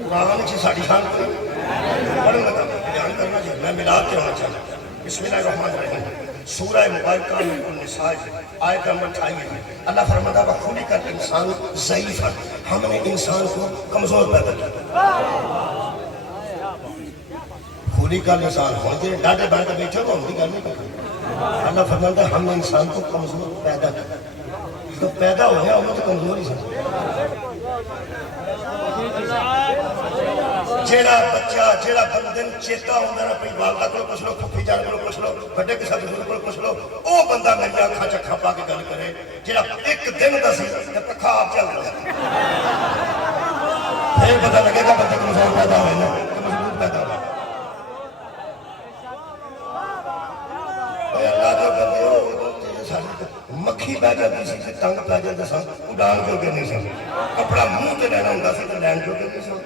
कुरान की साड़ी शान पढ़ने लगा बयान करना चाहिए। मैं मिलाद के होना चाहता बिस्मिल्लाहिर्रहमानिर्रहीम सूरह मुबारका में निसा आयत नंबर 28 में अल्लाह फरमाता है खुलिकल इंसान ज़ईफ़न, हमने इंसान को कमजोर पैदा किया। खुलिकल इंसान हो जे डाटे बन के बैठे तो उनकी गल नहीं करते। अल्लाह फरमाता है हमने इंसान को कमजोर पैदा किया। तो पैदा हो गया उन्हें तो कमजोर ही समझ जेड़ा बच्चा जेड़ा बंदे चेता होंदा ना भाई वालदा को पुछ लो, फुफी जान को पुछ लो, बड़े किसी बुजुर्ग को पुछ लो, ओ बंदा मेरी अखां च अखां पा के गल करे जेड़ा एक दिन दा सी ते पक्का आप चल रहा फिर पता लगेगा बंदा कमजोर पैदा होए ना कि मजबूत पैदा होए। अल्लाह दे बंदे मक्खी पै जाती सी ते तंग पै जाते सन, उड़ान जोगे नहीं सन, कपड़ा मूँह ते लैना हुंदा सी ते लैन जोगे नहीं सन।